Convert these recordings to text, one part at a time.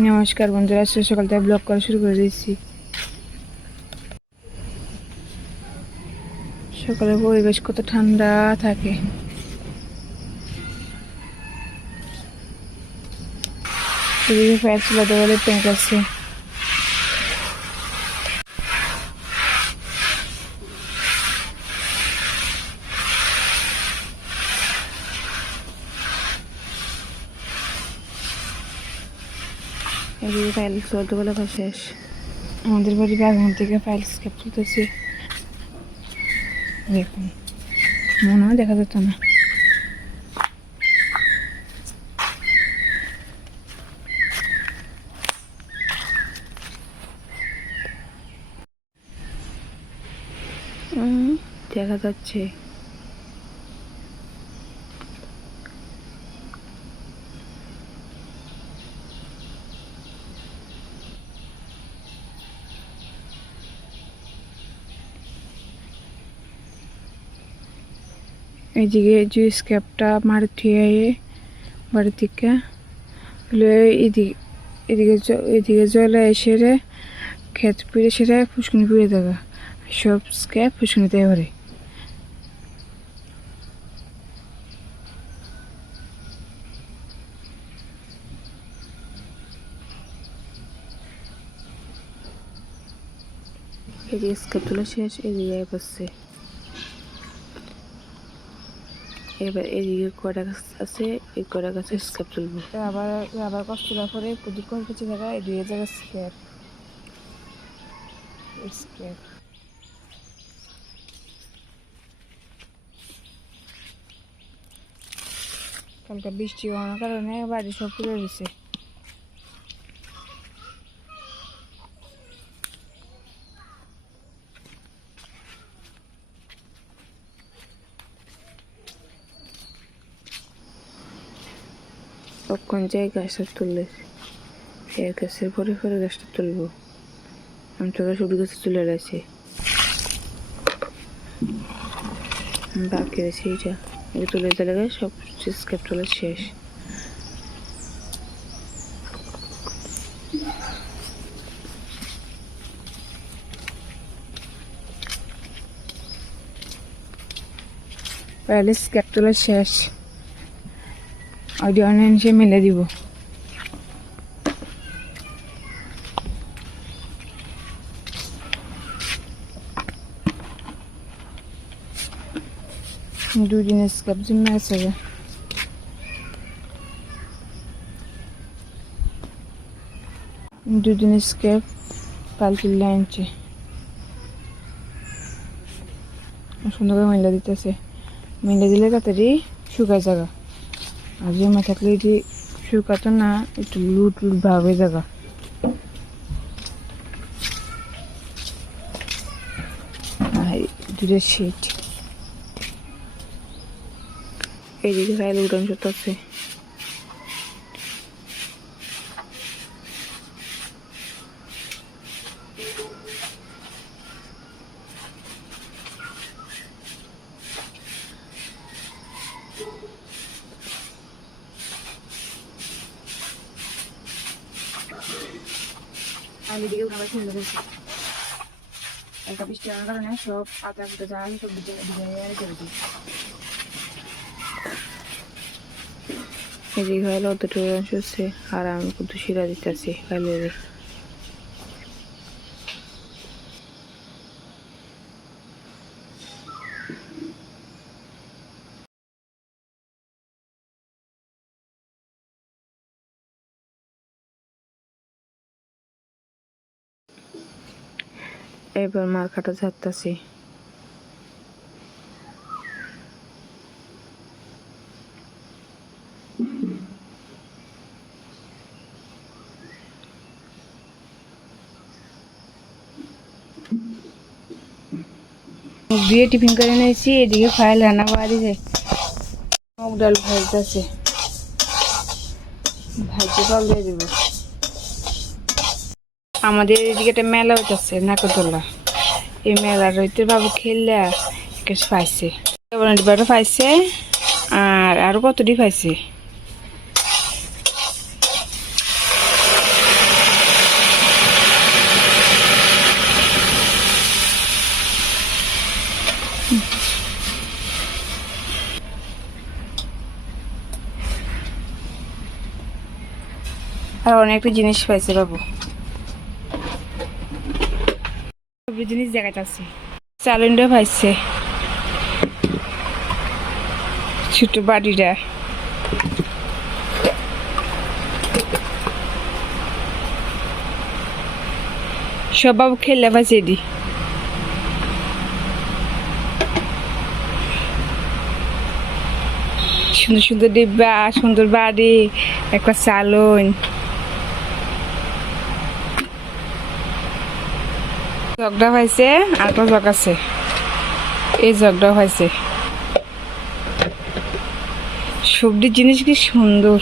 নমস্কার বন্ধুরা, সকাল থেকে ব্লগ করা শুরু করে দিয়েছি। সকালে পরিবেশ কত ঠান্ডা থাকে। এদিকে ফ্যান চালাতে বলে প্যান্ট আছে। এদিকে ফাইল চলতে বলে শেষ। আমাদের বাড়ি বাগান থেকে ফাইল স্কেপ তুলতেছি। দেখুন, মনে হয় দেখা যেত না। দেখা যাচ্ছে। এইদিকে যে স্কেপটা মার থুয়ে বাড়ি থেকে এদিকে জলে এসে ক্ষেত পুড়ে সেরে ফুসকুনি পুড়ে দেওয়া সব স্কেপ ফুসকুনিতে ভরে। এদিকে স্কেপ তোলা শেষ, এদিকে বসছে। এবার এদিকে কড়া গাছ আছে, এই কড়া গাছের স্কেপ তুলবো। আবার কষ্ট করে কুদি করে কিছু জায়গা এদিকে জায়গা স্কেপ স্কেপ কালকে বৃষ্টি হওয়ার কারণে বাড়ি সব পুড়ে গেছে। তখন যাই গাছটা তুললে এক গাছের পরে পরে গাছটা তুলবো। আমি তো সবজি গাছে তুলে গেছি, বাকি আছে এটা তুলে দিলে সব স্কেপ তোলা শেষ। পহলে স্কেপ তোলা শেষ, অডিও সে মেলে দিব। দুদিনের স্কেপ জমে আছে। দুদিনের স্কেপ কাল তুলে আনছে। সুন্দর করে মেলা দিতেছে, মেলে দিলে তাড়াতাড়ি শুকায় জায়গা। আর জমে থাকলে এটি শুকাতো না, একটু লুট লুট ভাবে জায়গা। দুধের শীত এইদিকে ফাইল উঠান সত্য আছে। এদিকে উঠাবার সুন্দর হয়েছে। একটা বৃষ্টি হওয়ার কারণে সব পাতা ফুটে যায়, সব করে দিই। এদিকে হলো অতটুকু অংশ হচ্ছে, আর আমি কিন্তু শিরা দিতেছি ফাইলের। এবার মার কাটা ছাড়তেছি। দিয়ে টিফিন করে নিয়েছি, এদিকে ফাইল রান্না করা দিয়েছে। মুগ ডাল ভাজতেছে, ভাজতে পাল্টে দেব। আমাদের এদিকে একটা মেলা হচ্ছে নাকরদোলা। এই মেলার হইতে বাবু খেললে কিছু পাইছে, ডিবাটা পাইছে, আর আরো কতটি পাইছে। আর অনেকটা জিনিস পাইছে বাবু, সব জিনিস জায়গাটা আছে। চালুনটা পাইছে, ছোট বাড়িটা সব বাবু খেলে পাইছে এটি। সুন্দর সুন্দর ডিব্বা, সুন্দর বাড়ি, একটা চালন, জগটা পাইছে আর একটা জগ আছে, এই জগটা পাইছে। সবজির জিনিস কি সুন্দর।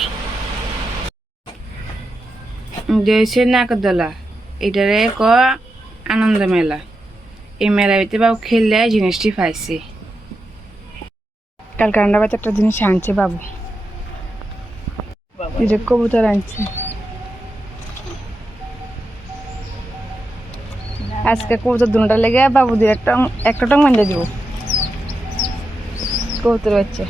হয়েছে নাকদলা, এটারে ক আনন্দ মেলা। এই মেলা হইতে বাবু খেললে জিনিসটি পাইছে। কাল কান্ডা বাচ্চা একটা জিনিস আনছে বাবু, এটা কবুতর আনছে। আজকে কবুতর দুটা লেগে বাবু দিয়ে একটা টং মাঞ্জা দিব কবুতর বাচ্চা।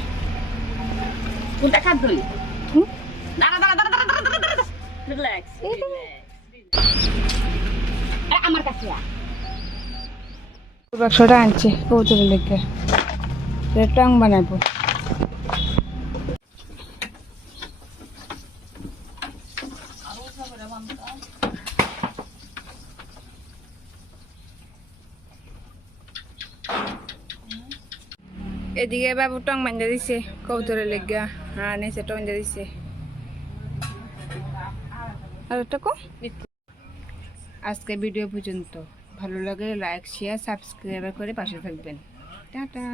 বাক্সটা আনছে কবুতরের লেগে, টং বানাবো। এদিকে বাবু টং বান্ধা দিছে কবুতরের লেগা, হ্যাঁ নিচে টং বান্ধা দিছে। আর একটা কো আজকে ভিডিও পর্যন্ত, ভালো লাগে লাইক শেয়ার সাবস্ক্রাইব করে পাশে থাকবেন। টাটা।